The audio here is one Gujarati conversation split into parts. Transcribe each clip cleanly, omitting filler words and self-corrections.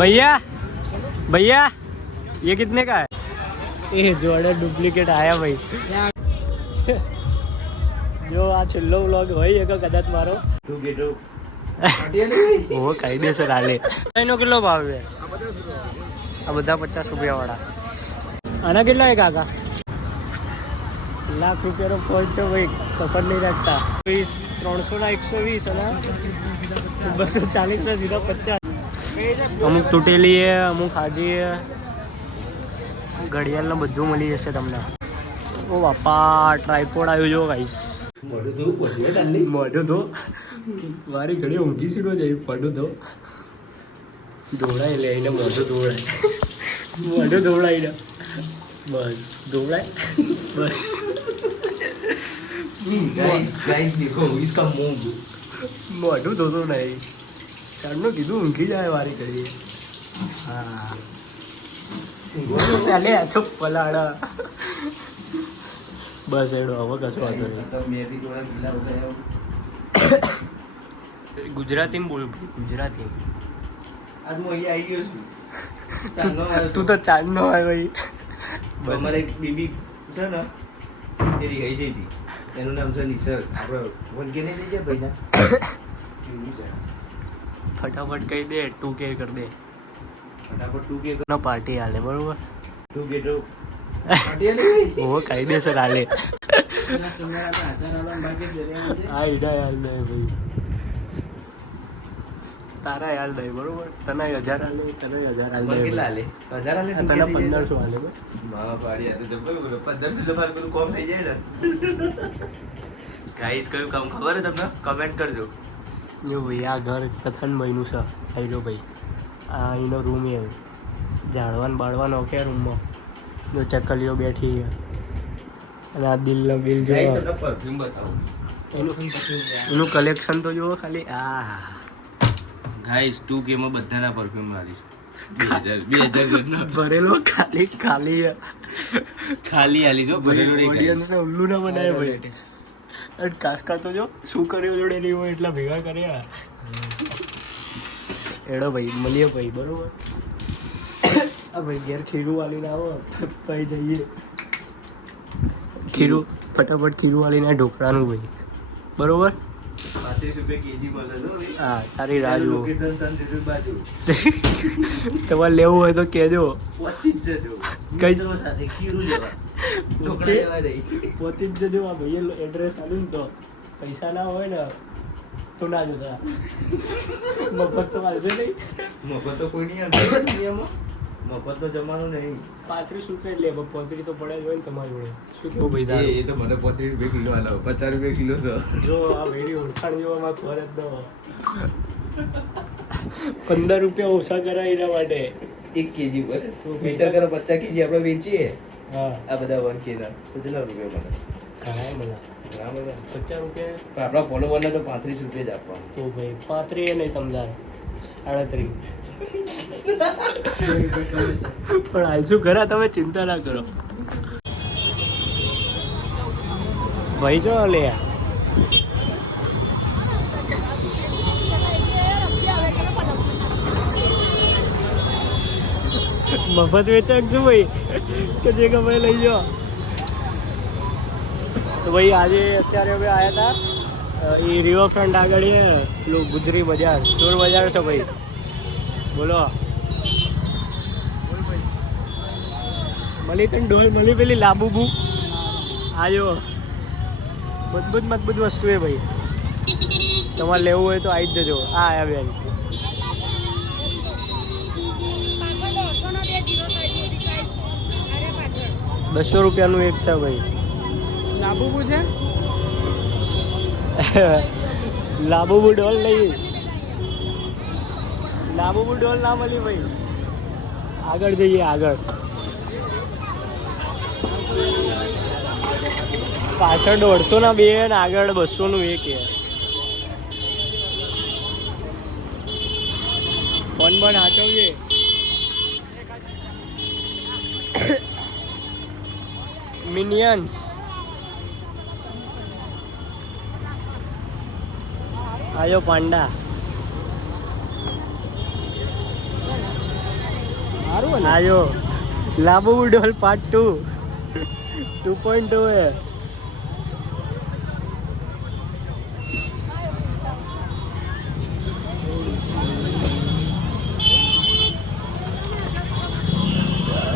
भैया भैया ये कितने का है? ये जोड़े डुप्लीकेट आया भाई. જો આ છેલ્લો વ્લોગ હોય એકો કદાચ મારો ઓ કાયદેસર હાલે. એનો કેટલો ભાવ છે? આ બધા 50 રૂપિયા વાળા. આના કેટલા છે કાકા? લાખ રૂપિયાનો ફોન છે ભાઈ, કપડ નહીં રાખતા. 300 ના 120 અને 240 ના સીધા 50. અમુક તૂટેલી છે, અમુક હાજી છે. ઘડિયાળને બધું મળી જશે તમને. ઓ બાપા ટ્રાયપોડ આવ્યું જો ગાઈસ. મોઢું ધો મારી ઘડી ઊંઘી સીડો જાય. મોઢું ધો ધોળાય લઈને મોઢું ધોળાય. મોઢું ધોળાઈને બસ ધોળાય બસ. गाइस देखो इसका मुंह મોઢું ધોતો નહીં. ચારનું કીધું ઊંઘી જાય વારી કરીએ. હા ચાલે છો પલાડા. બસ એડો હવે કશું વાંધો નહીં. ગુજરાતીમાં બોલ. ગુજરાતી आज मैं ये आई हूँ તું તો ચાંદ નો હોય ભાઈ. बस हमारे एक बीबी છે ને તેરી ગઈ જઈ હતી. એનું નામ છે નિસર્ગ. આપણે વન કે નહીં દઈ જાય ભાઈ ના ફટાફટ કહી દે 2K કરી દે. ફટાફટ 2K નો પાર્ટી હાલે બરોબર. 2K તો ઓ કાયદેસર હાલે. હા ઈડા હાલ દે ભાઈ. તારા હાલ દે બરોબર. તને 1000 હાલે, તને 1000 હાલ દે. કેટલા હાલે? 1000 હાલે? તને 1500 હાલે બસ. માં પાડી આ તો જબર બોલો. 1500 જબર બધું કોમ થઈ જાય ને. ગાઈસ કયું કામ ખબર છે તમને? કમેન્ટ કરજો. જો ભાઈ આ ઘર કથન મહિનું છે. આઈ લો ભાઈ. આ એનો રૂમ એ ઝાડવાન બાળવાનો કે રૂમમાં જો ચકલીઓ બેઠી છે. અને આ દિલનો બિલ જો ગાઈસ તમને પરફ્યુમ બતાવો. એનું કલેક્શન તો જુઓ ખાલી. આ ગાઈસ 2K માં બધાના પરફ્યુમ મારીશ. 2000 ભરેલો ખાલી ખાલી ખાલી આલી જો ભરેલો નહીં. ઓડિયન્સને ઉલ્લુ ના બનાવે ભાઈ. અને કાસકા તો જો શું કર્યો જોડે નહીં હોય એટલા ભેગા કર્યા. એડો ભાઈ મળીએ ભાઈ બરોબર. આ ભાઈ ઘેર ખીરું વાલીને આવો ભાઈ જઈએ. ખીરું ફટાફટ ખીરું વાલીને ઢોકળાનું ભાઈ બરોબર. 35 રૂપિયા કેજી મળે છે. હા તારી રાહ જુઓ. લોકેશન સંદેશ બાજુ તમારે લેવું હોય તો કહેજો. પહોંચી જ જજો. કઈ મિત્રો સાથે ખીરું લેવા ઢોકળા લેવા નહીં. પહોંચી જ જજો. આ ભાઈએ એડ્રેસ આપ્યું ને તો પૈસા ના હોય ને તો ના જતા. મફત તો હાલશે નહીં. મફત તો કોઈ નહીં આવશે દુનિયામાં. મફત તો જમાનું નહીં. 35 રૂપિયા એટલે પહોંચી તો પડે જ હોય ને તમારી જોડે. શું કેવું ભાઈ તારું? એ તો મને 35 રૂપિયા કિલો આલો. 50 રૂપિયા કિલો છે. જો આ ભાઈની ઓળખાણ જોવામાં ખબર જ દો. 15 રૂપિયા ઓછા કરાય એના માટે 1 કેજી પર વિચાર કરો. 50 કેજી આપણે વેચીએ હા આ બધા 1K ના તો કેટલા રૂપિયા મળે? ઘણા મળે. ઘણા બધા. 50 રૂપિયા પણ આપણા ફોલોવરને તો 35 રૂપિયા જ આપવાનું. તો ભાઈ 35 એ નહીં તમદાર 37. પણ હાલ શું ખરા તમે ચિંતા ના કરો ભાઈ. જો લે મફત વેચાક છું ભાઈ કે જે ગમે લઈ જાઓ. તો ભાઈ આજે અત્યારે હવે આવ્યા હતા એ રિવરફ્રન્ટ આગળ પેલું ગુજરી બજાર ચોર બજાર છે ભાઈ. બોલો મળી તને ઢોલ મળી પેલી લાબુબુ. આ જો મજબૂત વસ્તુ છે ભાઈ. તમારે લેવું હોય તો આવી જ જજો. આ આવ્યા બેન 200 રૂપિયાનું એક છે ભાઈ. લાબુબુ છે. લાબુબુ ડોલ નહીં. લાબુબુ ડોલ ના મળી ભાઈ. આગળ જઈએ આગળ. પાછળ 150 ના 2 ને આગળ 200 નું 1 છે. ફોન બન હાચવજે. મિનિયન્સ આયો પાંડા આયો લાબુ ડોલ પાર્ટ 2 2.2 है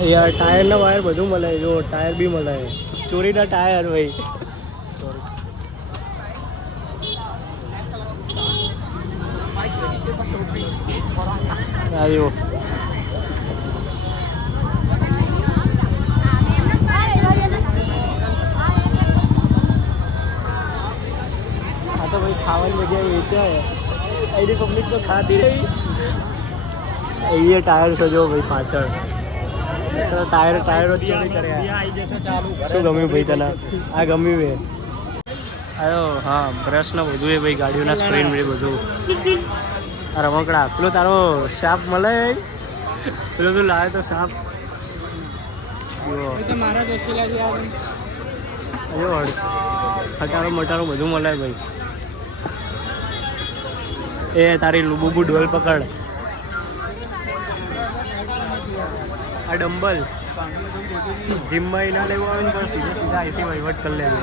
यार टायर ना वायर બધું મળે જો ટાયર બી મળે ચોરીના ટાયર ભાઈ આયો આ તો ભાઈ ખાવાની જગ્યાએ વેચાય અહીંની પબ્લિક તો ખાતી રહી અહીંયા ટાયર સજો ભાઈ પાછળ ટાયર ટાયરો ચોરી કર્યા શું ગમ્યું ભાઈ તને આ ગમ્યું એ આયો હા બ્રશ ને બધું એ ભાઈ ગાડીઓના સ્ક્રીન ને બધું આ રમકડા પેલો તારો સાપ મળે પેલો તું લાવે તો સાપ મારા ખટારો મટારો બધું મળે ભાઈ એ તારી લુબુબુ ઢોલ પકડ આ ડમ્બલ જીમમાં ના લેવું આવે ને પણ સીધા સીધા અહીંથી વહીવટ કરી લેવું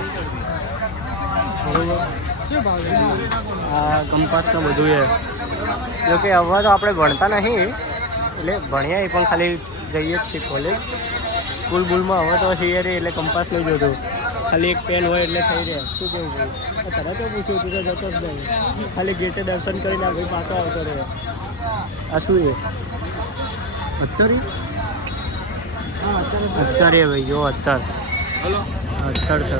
આ કંપાસને બધું છે જો કે હવે તો આપણે ભણતા નહીં એટલે ભણ્યા પણ ખાલી જઈએ જ છીએ કોલેજ સ્કૂલ બુલમાં હવે તો થિયરી એટલે કંપાસ લઈ જતો ખાલી એક પેન હોય એટલે થઈ જાય શું કેવું ભાઈ તરત તો પૂછ્યું તું તો જતો જ નહીં ખાલી ગેટે દર્શન કરીને ભાઈ પાછો આવતો રહ્યો આ શું છે અત્તરી અત્તર એ ભાઈ જો અત્તર અત્તર છે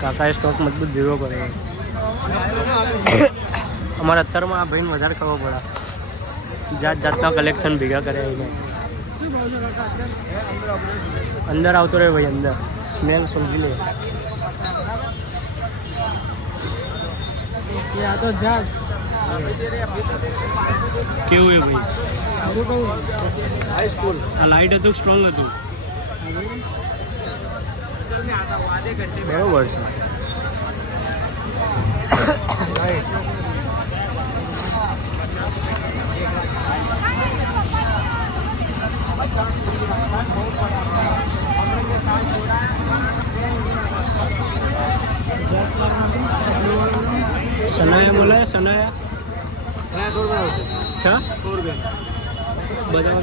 કાકાએ સ્ટોક મજબૂત ભેગો કરે અમારા અત્તરમાં આ ભાઈને વધારે ખબર પડે જાત જાતના કલેક્શન ભેગા કરે એને અંદર આવતો રહે ભાઈ અંદર સ્મેલ સમજી લે કેવું એ ભાઈ આ લાઇટ હતું સ્ટ્રોંગ હતું બરોબર છે સનાયા મળે સનાયા છ બધા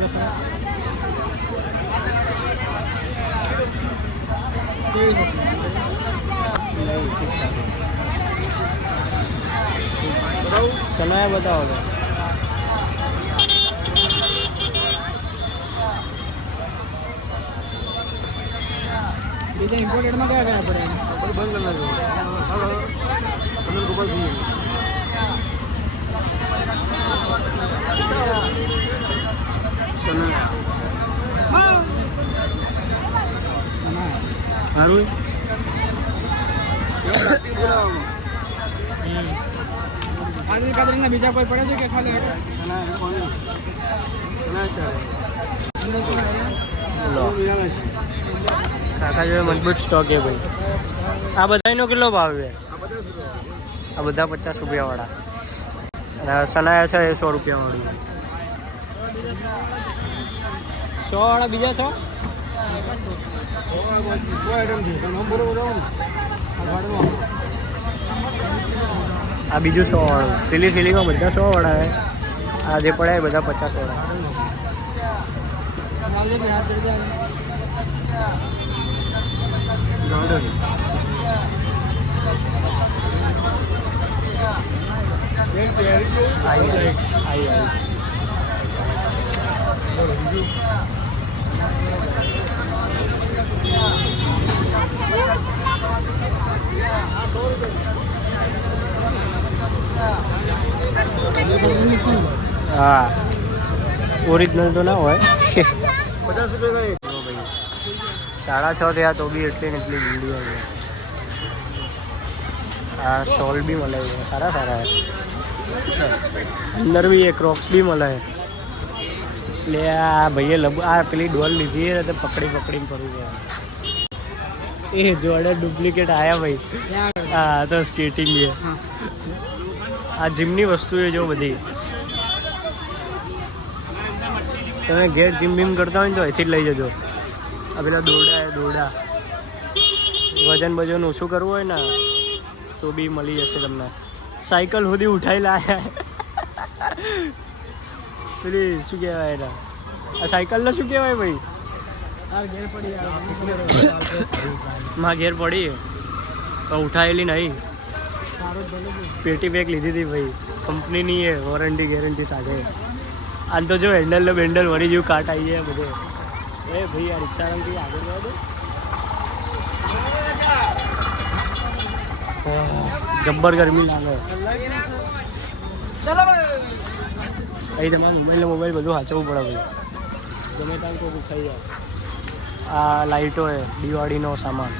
સનાયા બતાવો બીજા ઇમ્પોર્ટેડમાં કયા કયા પડે બંધ સારું બીજા કોઈ પડે છે કે ખાલી કાકા જોડે મજબૂત સ્ટોક છે ભાઈ આ બધાનો કેટલો ભાવ છે આ બધા 50 રૂપિયાવાળા અને સનાયા છે એ 100 રૂપિયાવાળી 100 વાળા બીજા 100 આ બીજું 100 વાળું પેલી સિલિંગમાં બધા 100 વાળા છે આ જે પડે એ બધા 50 વાળા आई हाँ ओरिजिनल तो ना हो 50 रुपये का 6.5 થયા તો બી એટલી વીડિયો આ શોલ બી મળે સારા સારા અંદર બી એ ક્રોક્સ બી મળે એટલે આ ભાઈએ આ પેલી ડોલ લીધી છે તો પકડીને કરવું પડે એ જોડે ડુપ્લિકેટ આવ્યા ભાઈ હા તો સ્કેટિંગ છે આ જીમની વસ્તુ છે જો બધી તમે ઘેર જીમ બીમ કરતા હોય ને તો અહીંથી જ લઈ જજો. આ પેલા દોરડા વજન બજન ઓછું કરવું હોય ને તો બી મળી જશે તમને. સાયકલ સુધી ઉઠાઈ લાયા. પેલી શું કહેવાય એના આ સાયકલને શું કહેવાય ભાઈ? માં ઘેર પડી તો ઉઠાયેલી નહીં. પેટી પેક લીધી હતી ભાઈ, કંપનીની એ વોરંટી ગેરંટી સાથે. આમ તો જો હેન્ડલ ને બેન્ડલ વળી જેવું કાટ આવી જાય બધે. એ ભાઈ આ રિક્ષા રંગથી આગળ જવા દો. જબ્બર ગરમી લાગે. અહીં તમારા મોબાઈલ બધું સાચવવું પડે ભાઈ, ગમે ત્યાં તો ખાઈ જાય. આ લાઇટો હે દિવાળીનો સામાન.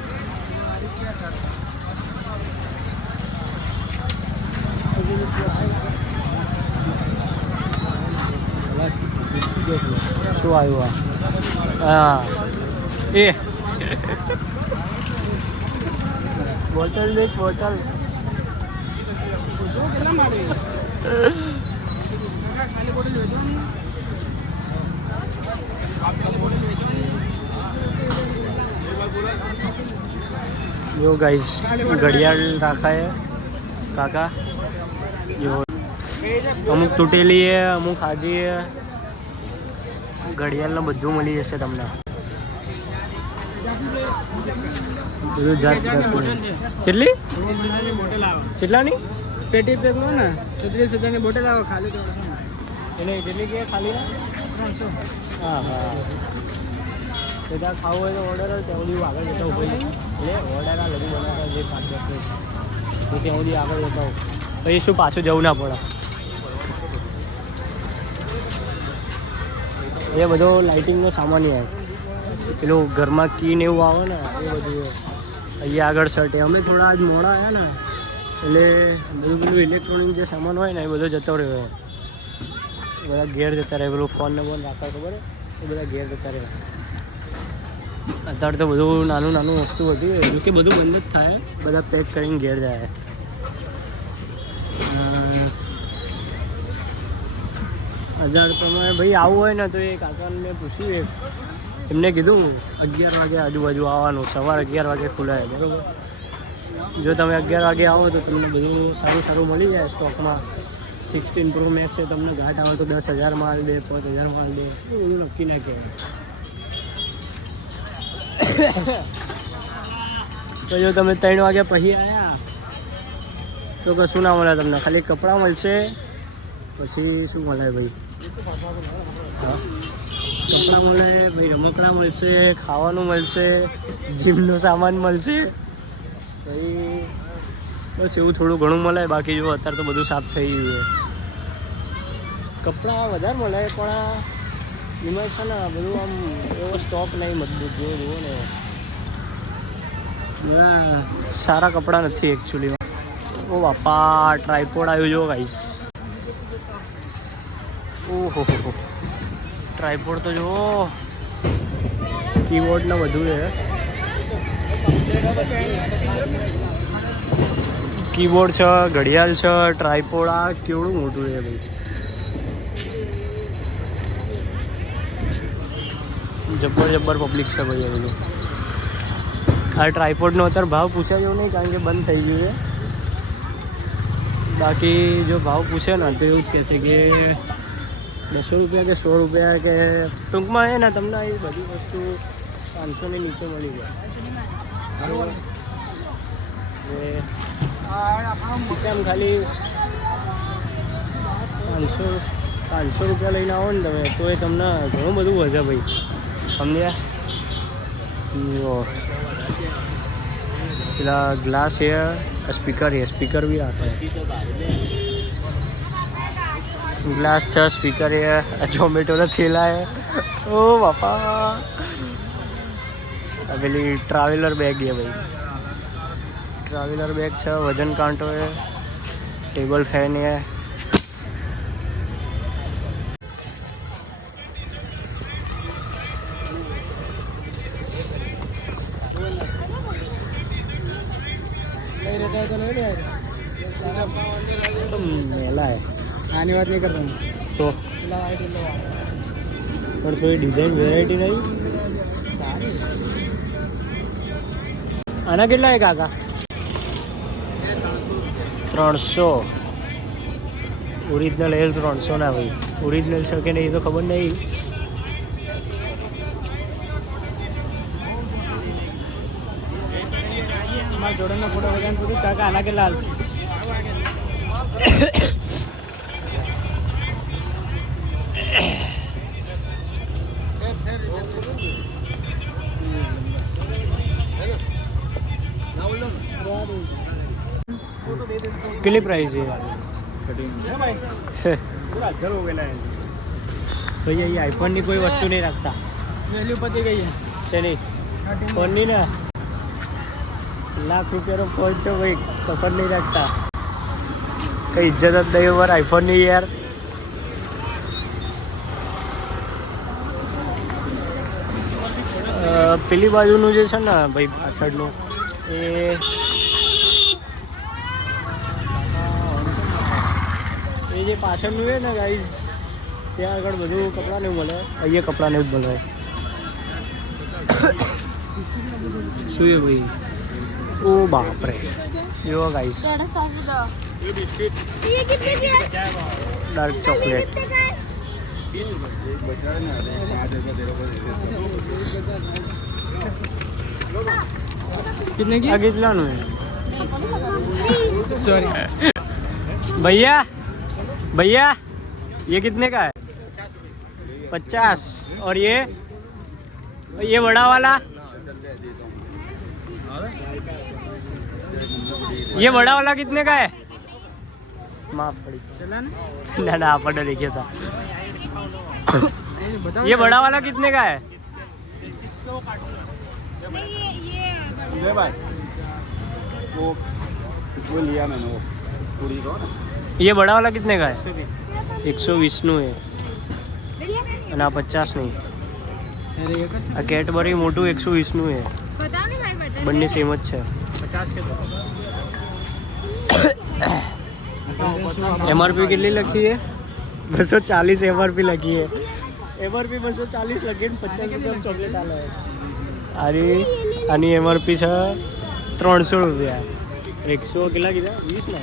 શું આવ્યું હા એ બોટલ દેખ બોટલ. यो गाइस घड़ियाल रखा है काका. यो અમુક તૂટેલી છે, અમુક હાજી છે. ઘડિયાળને બધું મળી જશે તમને. બધું જાત કેટલી કેટલાની પેટી પેક લો ને 33,000 ની બોટલ આવે ખાલી. એને કેટલી કે ખાલી ના? હા હા. બધા ખાવું હોય તો ઓર્ડર હોય ત્યાં સુધી આગળ જતા હોય એટલે ઓર્ડર આ લગી બનાવતા જે 5-10 તો ત્યાં સુધી આગળ જતા હોય પછી શું પાછું જવું ના પડે. એ બધો લાઇટિંગનો સામાન આવે. પેલું ઘરમાં કી ને એવું આવે ને એ બધું અહીંયા આગળ શર્ટ. અમે થોડા આજ મોડા આવ્યા ને એટલે બધું પેલું ઇલેક્ટ્રોનિક જે સામાન હોય ને એ બધો જતો રહ્યો. બધા ઘેર જતા રહે. પેલું ફોન ને ફોન રાખવા ખબર એ બધા ઘેર જતા રહે. અત્યારે તો બધું નાનું નાનું વસ્તુ હતી જો કે બધું બંધ જ થાય. બધા પેક કરીને ઘેર જાય. હજાર તમે ભાઈ આવું હોય ને તો એ કાકાને મેં પૂછ્યું એમને કીધું 11 વાગે આજુબાજુ આવવાનું. સવારે 11 વાગે ખુલાય બરાબર. જો તમે 11 વાગે આવો તો તમને બધું સારું સારું મળી જાય સ્ટોકમાં. 16 Pro Max છે, તમને ઘાટ આવે તો 10,000 માલ દે, 5,000 માલ દે, એ બધું નક્કી ના કહેવાય. તો જો તમે 3 વાગ્યા પછી આવ્યા તો કશું ના મળે તમને. ખાલી કપડાં મળશે. પછી શું મળે ભાઈ? કપડાં મળે ભાઈ, રમકડા મળશે, ખાવાનું મળશે, જીમનો સામાન મળશે. ભાઈ બસ એવું થોડું ઘણું મળે. બાકી જો અત્યારે તો બધું સાફ થઈ ગયું છે. કપડાં વધારે મળે પણ આ એમાં છે ને બધું આમ એવો સ્ટોક નહીં મજબૂત. જુઓ ને બધા સારા કપડાં નથી એકચ્યુઅલીમાં. ઓ બાપા ટ્રાયપોડ આવ્યું જો ગાઈસ. ઓહો ટ્રાયપોડ તો જુઓ. કીબોર્ડ ને બધું છે. કીબોર્ડ છે, ઘડિયાળ છે, ટ્રાયપોડ. આ કેવડું મોટું છે ભાઈ. જબ્બર પબ્લિક છે ભાઈ. એ બધું આ ટ્રાયપોડનો અત્યારે ભાવ પૂછ્યા જેવું નહીં કારણ કે બંધ થઈ ગયું છે. બાકી જો ભાવ પૂછે ને તો એવું જ કહેશે કે 200 રૂપિયા કે 100 રૂપિયા કે ટૂંકમાં એ ને તમને એ બધી વસ્તુ 500 ની નીચે મળી જાય બરાબર. કેમ ખાલી 500 રૂપિયા લઈને આવો ને તમે તો એ તમને ઘણું બધું વધે ભાઈ. સમજ્યા? પેલા ગ્લાસ है, स्पीकर है, स्पीकर भी आता है. ग्लास છે, स्पीकर है, जोमेटो ना थैला है. ओ बापा પેલી ટ્રાવેલર બેગ है भाई. ट्रावेलर बैग છે, वजन कांटो है, टेबल फैन है. मेला है आने बात नहीं करता हूँ तो પણ થોડી ડિઝાઇન વેરાયટી નહીં. આના કેટલા એક કાકા? 300. ઓરિજિનલ એલ 300 ના ભાઈ. ઓરિજિનલ છે કે નહીં એ તો ખબર નહીં. મારા જોડેનો ફોટો વગાડીને પૂછ્યું કાકા આના કેટલા હાલશે? કેટલી પ્રાઇસ છે ભાઈ? અહીં આઈફોનની કોઈ વસ્તુ નહીં રાખતા. વેલ્યુ પતી ગઈ છે નહીં ફોનની ને. ₹1,00,000 ફોન છે ભાઈ, કપડ નહીં રાખતા. કઈ ઇજ્જત જ નહીં ઉપર આઈફોનની યાર. પેલી બાજુનું જે છે ને ભાઈ પાછળનું એ જે પાછળનું છે ને ગાઈઝ, ત્યાં આગળ બધું કપડાં નહીં મળે. અહીંયા કપડાં નહીં જ મળે. શું છે ભાઈ? ઓ બાપરે, જો ગાઈઝ ડાર્ક ચોકલેટ. कितने की? આ કેટલાનું है? सॉरी भैया भैया ये कितने का है? 50. और ये बड़ा वाला? ये बड़ा वाला कितने का है? माफ पड़ी. चला ना ना ना आपने लिखे था. बताओ ये बड़ा वाला कितने का है? ले भाई वो लिया मैंने वो पूरी को ना. ये बड़ा वाला कितने का है? 120 નું है અને આ 50 નહીં. अरे ये कर આ કેડબરી મોટું 120 નું है. બંને સેમ જ છે. 50 के दो એમઆરપી કેટલી લખી છે? 240 એમઆરપી લખી છે. એમઆરપી 240 લખીને 50 ચોકલેટ આલે. આની એમઆરપી છે 300 રૂપિયા. 100 કેટલા કીધા? 20 ને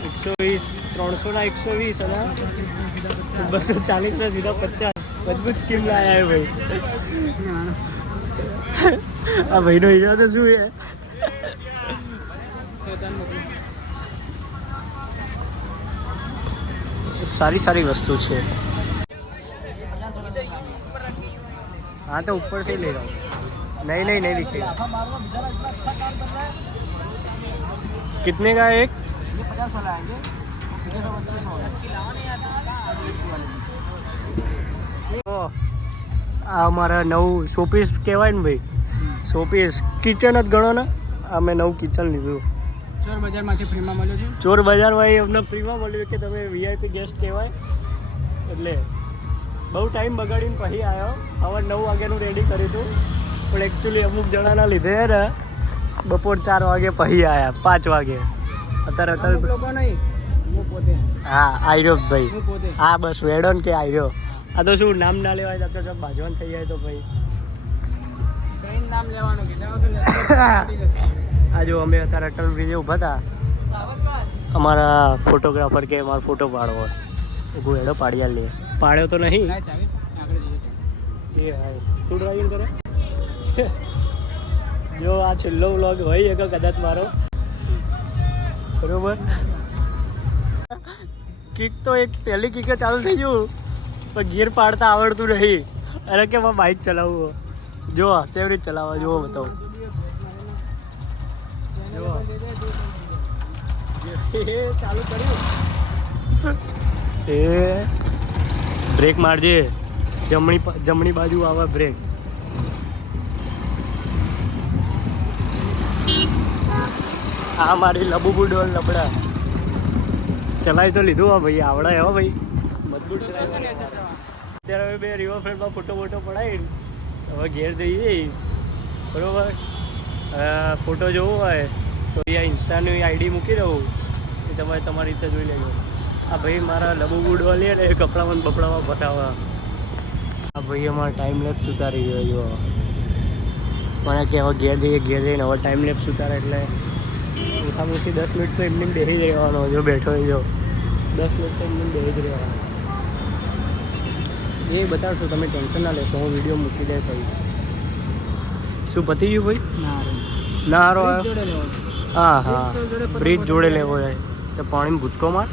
120. 300 ના 120 અને 240 ના સીધા 50. મજબૂત સ્કીમ લાયા હે ભાઈ. આ ભાઈનો ઈરાદો શું છે? शैतान मोकली સારી સારી વસ્તુ છે. हाँ तो ऊपर से ही ले रहा हूँ. नहीं नहीं नहीं दिखेगा. कितने का है एक? ये 50 वाला आएंगे ये सब 80 वाला આ અમારા નવું શોપીસ કહેવાય ને ભાઈ. શોપીસ કિચન જ ગણો ને. આ મેં નવું કિચન લીધું. ચોર બજારમાંથી ફ્રીમાં મળ્યો છે. ચોર બજારમાં એ અમને ફ્રીમાં મળ્યું કે તમે વીઆઈપી ગેસ્ટ કહેવાય. એટલે બહુ ટાઈમ બગાડીને પછી આવ્યો. હવે 9 વાગ્યાનું રેડી કર્યું હતું પણ એકચ્યુઅલી અમુક જણાના લીધે ને બપોર 4 વાગે પછી આવ્યા. 5 વાગે અત્યારે અમુક લોકો નહીં હું પોતે હા આયરો ભાઈ. હું પોતે હા બસ વેડોન કે આયરો. આ તો શું નામ ના લેવાય તો સબ બાજવાન થઈ જાય તો ભાઈ. કઈ નામ લેવાનું કીધા વગર આ જો અમે અત્યારે અટલ બ્રિજે ઊભા હતા. અમારા ફોટોગ્રાફર કે અમારો ફોટો પાડવો. હું એડો પાડ્યા લે. પાડ્યો તો નહીં. લાય ચાવી આગળ જઈએ એ હા તું ડ્રાઇવિંગ કરે. જો આ છેલ્લો વ્લોગ હોય કે કદાચ મારો બરોબર. કિક તો એક પહેલી કિકે ચાલુ થઈ ગયું પણ ગિયર પાડતા આવડતું નહીં. અરે કે મારે બાઇક ચલાવવું. જો કેવી રીતે ચલાવવા જુઓ બતાવું. જો એ ચાલુ કર્યું. એ બ્રેક મારજે. જમણી બાજુ આવે બ્રેક. આ મારી લબુબુ ડોલ લબડા ચલાવી તો લીધું. હા ભાઈ આવડે હો ભાઈ મજબૂત. અત્યારે હવે 2 રિવરફ્રન્ટમાં ફોટો પડાવી હવે ઘેર જઈએ બરોબર. ફોટો જોવો હોય તો અહીંયા ઇન્સ્ટાની આઈડી મૂકી દઉં એ તમારે તમારી રીતે જોઈ લેજો. આ ભાઈ મારા લબુબુ ડોલ લે ને એ કપડામાં બપડામાં બતાવવા આ ભાઈ અમારો ટાઈમ લેપ્સ ઉતારી ગયો જો મને કે હવે ઘેર જઈને હવે ટાઈમ લેપ્સ ઉતારે એટલે ઓછામાં 10 મિનિટ તો એમને બેસી જ રહેવાનો જો બેઠો જો 10 મિનિટ તો એમને બેસી જ રહેવાનો એ બતાવશો તમે ટેન્શન ના લેશો હું વિડીયો મૂકી દે કહું શું પતી ગયું ભાઈ ના હારો આવ્યો હા હા બ્રિજ જોડે લેવો છે તો પાણીમાં ભૂચકો માર